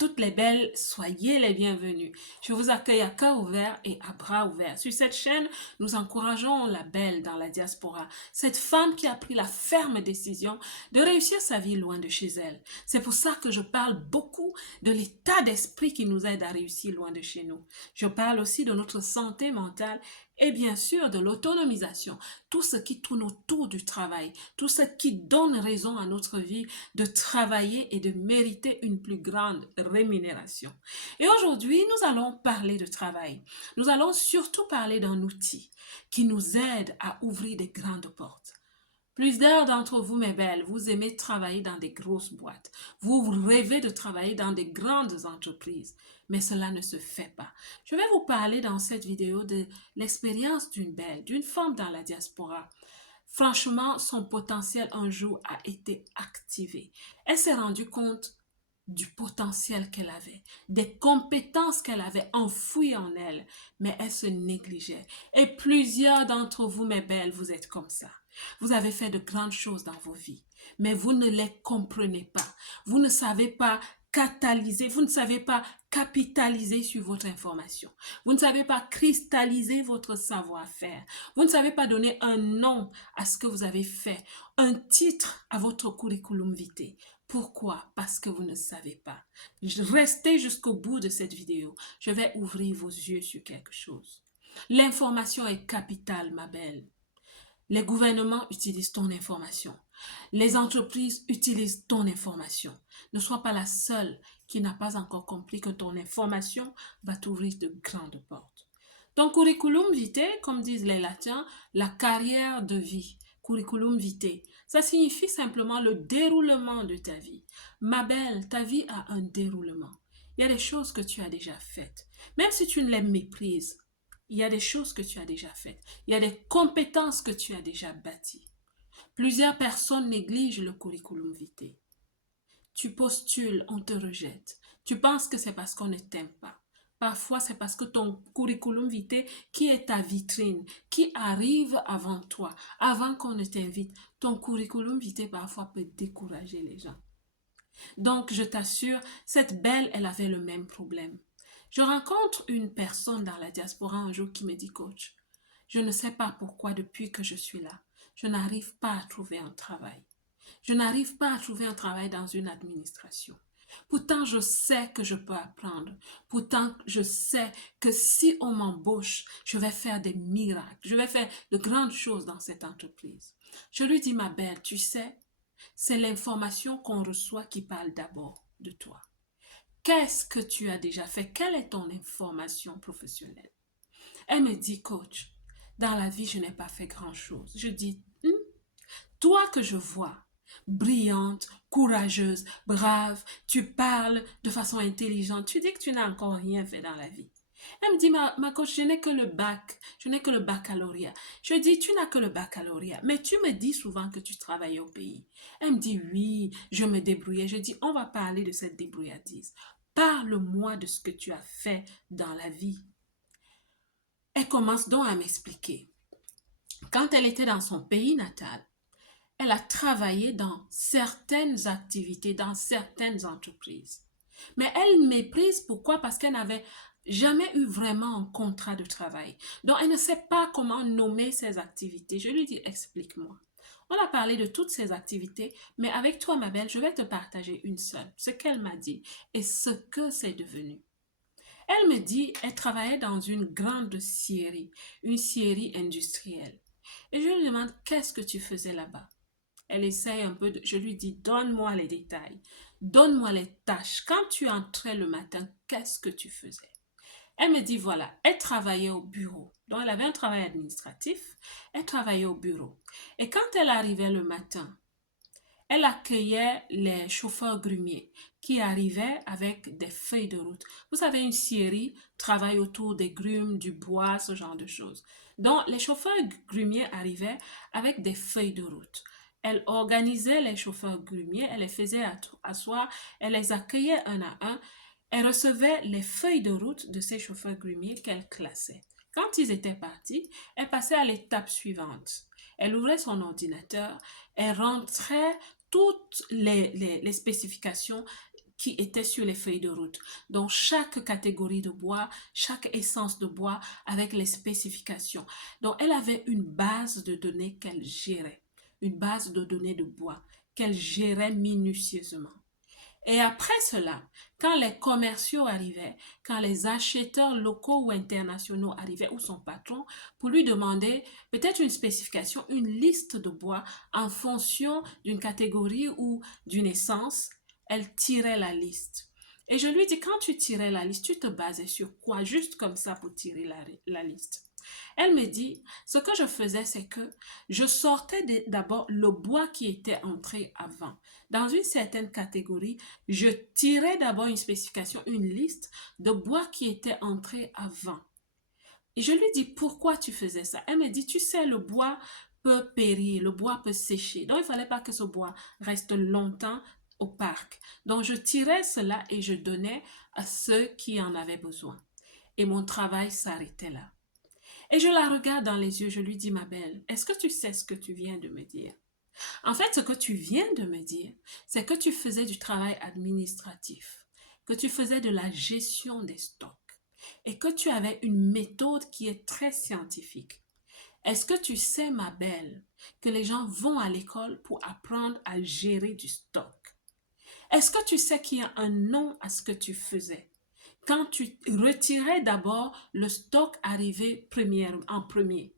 toutes les belles, soyez les bienvenues. Je vous accueille à cœur ouvert et à bras ouverts. Sur cette chaîne, nous encourageons la belle dans la diaspora, cette femme qui a pris la ferme décision de réussir sa vie loin de chez elle. C'est pour ça que je parle beaucoup de l'état d'esprit qui nous aide à réussir loin de chez nous. Je parle aussi de notre santé mentale et bien sûr de l'autonomisation, tout ce qui tourne autour du travail, tout ce qui donne raison à notre vie de travailler et de mériter une plus grande rémunération. Et aujourd'hui, nous allons parler de travail. Nous allons surtout parler d'un outil qui nous aide à ouvrir des grandes portes. Plusieurs d'entre vous, mes belles, vous aimez travailler dans des grosses boîtes. Vous rêvez de travailler dans des grandes entreprises, mais cela ne se fait pas. Je vais vous parler dans cette vidéo de l'expérience d'une belle, d'une femme dans la diaspora. Franchement, son potentiel un jour a été activé. Elle s'est rendue compte du potentiel qu'elle avait, des compétences qu'elle avait enfouies en elle, mais elle se négligeait. Et plusieurs d'entre vous, mes belles, vous êtes comme ça. Vous avez fait de grandes choses dans vos vies, mais vous ne les comprenez pas. Vous ne savez pas catalyser, vous ne savez pas capitaliser sur votre information. Vous ne savez pas cristalliser votre savoir-faire. Vous ne savez pas donner un nom à ce que vous avez fait, un titre à votre curriculum vitae. Pourquoi? Parce que vous ne savez pas. Restez jusqu'au bout de cette vidéo. Je vais ouvrir vos yeux sur quelque chose. L'information est capitale, ma belle. Les gouvernements utilisent ton information. Les entreprises utilisent ton information. Ne sois pas la seule qui n'a pas encore compris que ton information va t'ouvrir de grandes portes. Ton curriculum vitae, comme disent les latins, la carrière de vie. Curriculum vitae, ça signifie simplement le déroulement de ta vie. Ma belle, ta vie a un déroulement. Il y a des choses que tu as déjà faites. Même si tu ne les méprises, il y a des choses que tu as déjà faites. Il y a des compétences que tu as déjà bâties. Plusieurs personnes négligent le curriculum vitae. Tu postules, on te rejette. Tu penses que c'est parce qu'on ne t'aime pas. Parfois, c'est parce que ton curriculum vitae, qui est ta vitrine, qui arrive avant toi, avant qu'on ne t'invite, ton curriculum vitae parfois peut décourager les gens. Donc, je t'assure, cette belle, elle avait le même problème. Je rencontre une personne dans la diaspora un jour qui me dit, coach, je ne sais pas pourquoi depuis que je suis là, je n'arrive pas à trouver un travail. Je n'arrive pas à trouver un travail dans une administration. Pourtant, je sais que je peux apprendre. Pourtant, je sais que si on m'embauche, je vais faire des miracles. Je vais faire de grandes choses dans cette entreprise. Je lui dis, ma belle, tu sais, c'est l'information qu'on reçoit qui parle d'abord de toi. Qu'est-ce que tu as déjà fait? Quelle est ton information professionnelle? Elle me dit, coach, dans la vie, je n'ai pas fait grand-chose. Je dis, toi que je vois, brillante, courageuse, brave, tu parles de façon intelligente, tu dis que tu n'as encore rien fait dans la vie. Elle me dit, ma coach, je n'ai que le bac, je n'ai que le baccalauréat. Je dis, tu n'as que le baccalauréat, mais tu me dis souvent que tu travailles au pays. Elle me dit, oui, je me débrouillais. Je dis, on va parler de cette débrouillardise. Parle-moi de ce que tu as fait dans la vie. Elle commence donc à m'expliquer. Quand elle était dans son pays natal, elle a travaillé dans certaines activités, dans certaines entreprises. Mais elle méprise, pourquoi? Parce qu'elle n'avait jamais eu vraiment un contrat de travail. Donc, elle ne sait pas comment nommer ses activités. Je lui dis, explique-moi. On a parlé de toutes ces activités, mais avec toi, ma belle, je vais te partager une seule, ce qu'elle m'a dit et ce que c'est devenu. Elle me dit, elle travaillait dans une grande scierie, une scierie industrielle. Et je lui demande, qu'est-ce que tu faisais là-bas? Elle essaye un peu, je lui dis, donne-moi les détails, donne-moi les tâches. Quand tu entrais le matin, qu'est-ce que tu faisais? Elle me dit, voilà, elle travaillait au bureau. Donc, elle avait un travail administratif, elle travaillait au bureau. Et quand elle arrivait le matin, elle accueillait les chauffeurs grumiers qui arrivaient avec des feuilles de route. Vous savez, une scierie travaille autour des grumes, du bois, ce genre de choses. Donc, les chauffeurs grumiers arrivaient avec des feuilles de route. Elle organisait les chauffeurs grumiers, elle les faisait asseoir, elle les accueillait un à un. Elle recevait les feuilles de route de ces chauffeurs grumiers qu'elle classait. Quand ils étaient partis, elle passait à l'étape suivante. Elle ouvrait son ordinateur, elle rentrait toutes les spécifications qui étaient sur les feuilles de route. Donc, chaque catégorie de bois, chaque essence de bois avec les spécifications. Donc, elle avait une base de données qu'elle gérait, une base de données de bois qu'elle gérait minutieusement. Et après cela, quand les commerciaux arrivaient, quand les acheteurs locaux ou internationaux arrivaient, ou son patron, pour lui demander peut-être une spécification, une liste de bois en fonction d'une catégorie ou d'une essence, elle tirait la liste. Et je lui dis, quand tu tirais la liste, tu te basais sur quoi, juste comme ça pour tirer la liste? Elle me dit, ce que je faisais, c'est que je sortais d'abord le bois qui était entré avant. Dans une certaine catégorie, je tirais d'abord une spécification, une liste de bois qui était entré avant. Et je lui dis, pourquoi tu faisais ça? Elle me dit, tu sais, le bois peut périr, le bois peut sécher. Donc, il ne fallait pas que ce bois reste longtemps au parc. Donc, je tirais cela et je donnais à ceux qui en avaient besoin. Et mon travail s'arrêtait là. Et je la regarde dans les yeux, je lui dis, ma belle, est-ce que tu sais ce que tu viens de me dire? En fait, ce que tu viens de me dire, c'est que tu faisais du travail administratif, que tu faisais de la gestion des stocks et que tu avais une méthode qui est très scientifique. Est-ce que tu sais, ma belle, que les gens vont à l'école pour apprendre à gérer du stock? Est-ce que tu sais qu'il y a un nom à ce que tu faisais? Quand tu retirais d'abord le stock arrivé en premier.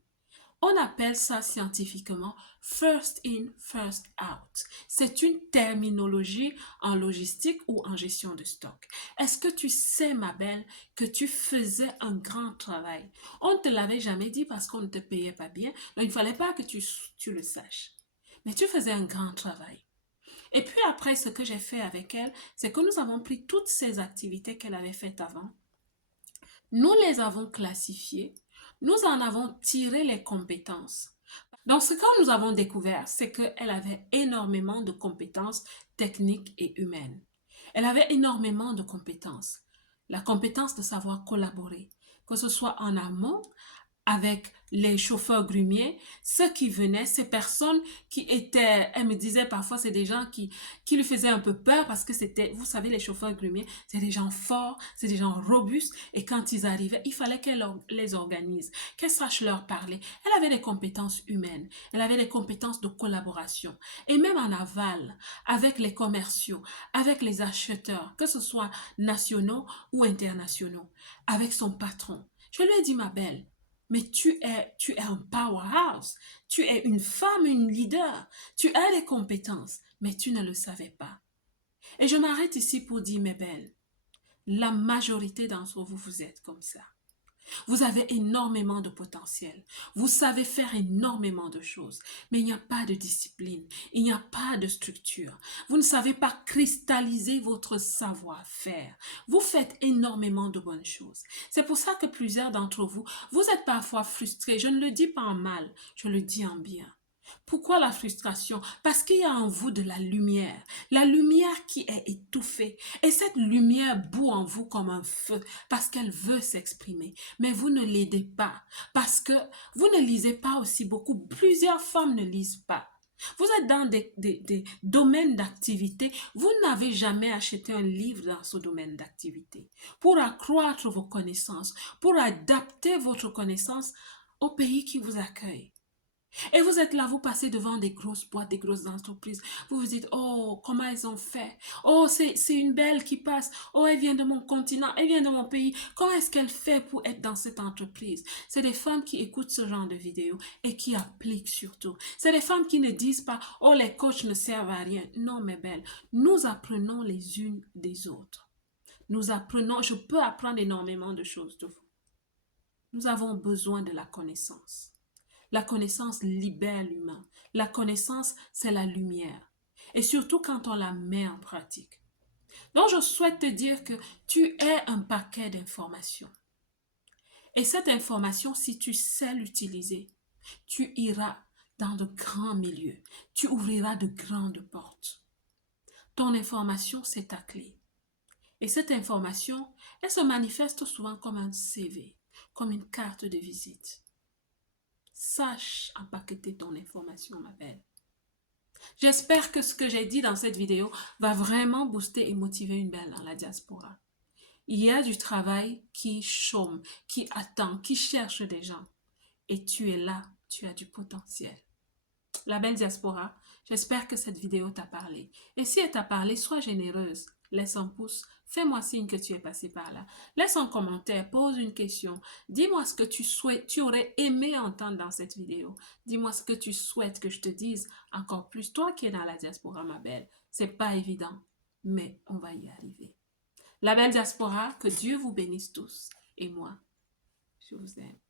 On appelle ça scientifiquement first in, first out. C'est une terminologie en logistique ou en gestion de stock. Est-ce que tu sais, ma belle, que tu faisais un grand travail? On ne te l'avait jamais dit parce qu'on ne te payait pas bien, donc il ne fallait pas que tu le saches. Mais tu faisais un grand travail. Et puis après, ce que j'ai fait avec elle, c'est que nous avons pris toutes ces activités qu'elle avait faites avant, nous les avons classifiées, nous en avons tiré les compétences. Donc, ce que nous avons découvert, c'est qu'elle avait énormément de compétences techniques et humaines. Elle avait énormément de compétences. La compétence de savoir collaborer, que ce soit en amont, avec les chauffeurs grumiers, ceux qui venaient, ces personnes qui étaient, elle me disait parfois, c'est des gens qui lui faisaient un peu peur parce que c'était, vous savez, les chauffeurs grumiers, c'est des gens forts, c'est des gens robustes et quand ils arrivaient, il fallait qu'elle les organise, qu'elle sache leur parler. Elle avait des compétences humaines, elle avait des compétences de collaboration et même en aval, avec les commerciaux, avec les acheteurs, que ce soit nationaux ou internationaux, avec son patron. Je lui ai dit, ma belle, mais tu es un powerhouse. Tu es une femme, une leader. Tu as les compétences, mais tu ne le savais pas. Et je m'arrête ici pour dire, mes belles, la majorité d'entre vous, vous êtes comme ça. Vous avez énormément de potentiel. Vous savez faire énormément de choses. Mais il n'y a pas de discipline. Il n'y a pas de structure. Vous ne savez pas cristalliser votre savoir-faire. Vous faites énormément de bonnes choses. C'est pour ça que plusieurs d'entre vous, vous êtes parfois frustrés. Je ne le dis pas en mal, je le dis en bien. Pourquoi la frustration? Parce qu'il y a en vous de la lumière qui est étouffée. Et cette lumière bout en vous comme un feu parce qu'elle veut s'exprimer. Mais vous ne l'aidez pas parce que vous ne lisez pas aussi beaucoup. Plusieurs femmes ne lisent pas. Vous êtes dans des domaines d'activité. Vous n'avez jamais acheté un livre dans ce domaine d'activité pour accroître vos connaissances, pour adapter votre connaissance au pays qui vous accueille. Et vous êtes là, vous passez devant des grosses boîtes, des grosses entreprises. Vous vous dites, oh, comment elles ont fait? Oh, c'est une belle qui passe. Oh, elle vient de mon continent, elle vient de mon pays. Comment est-ce qu'elle fait pour être dans cette entreprise? C'est des femmes qui écoutent ce genre de vidéos et qui appliquent surtout. C'est des femmes qui ne disent pas, oh, les coachs ne servent à rien. Non, mes belles, nous apprenons les unes des autres. Nous apprenons, je peux apprendre énormément de choses de vous. Nous avons besoin de la connaissance. La connaissance libère l'humain. La connaissance, c'est la lumière. Et surtout quand on la met en pratique. Donc, je souhaite te dire que tu es un paquet d'informations. Et cette information, si tu sais l'utiliser, tu iras dans de grands milieux. Tu ouvriras de grandes portes. Ton information, c'est ta clé. Et cette information, elle se manifeste souvent comme un CV, comme une carte de visite. Sache empaqueter ton information, ma belle. J'espère que ce que j'ai dit dans cette vidéo va vraiment booster et motiver une belle dans la diaspora. Il y a du travail qui chôme, qui attend, qui cherche des gens. Et tu es là, tu as du potentiel. La belle diaspora, j'espère que cette vidéo t'a parlé. Et si elle t'a parlé, sois généreuse. Laisse un pouce, fais-moi signe que tu es passé par là. Laisse un commentaire, pose une question. Dis-moi ce que tu aurais aimé entendre dans cette vidéo. Dis-moi ce que tu souhaites que je te dise encore plus. Toi qui es dans la diaspora, ma belle, c'est pas évident, mais on va y arriver. La belle diaspora, que Dieu vous bénisse tous. Et moi, je vous aime.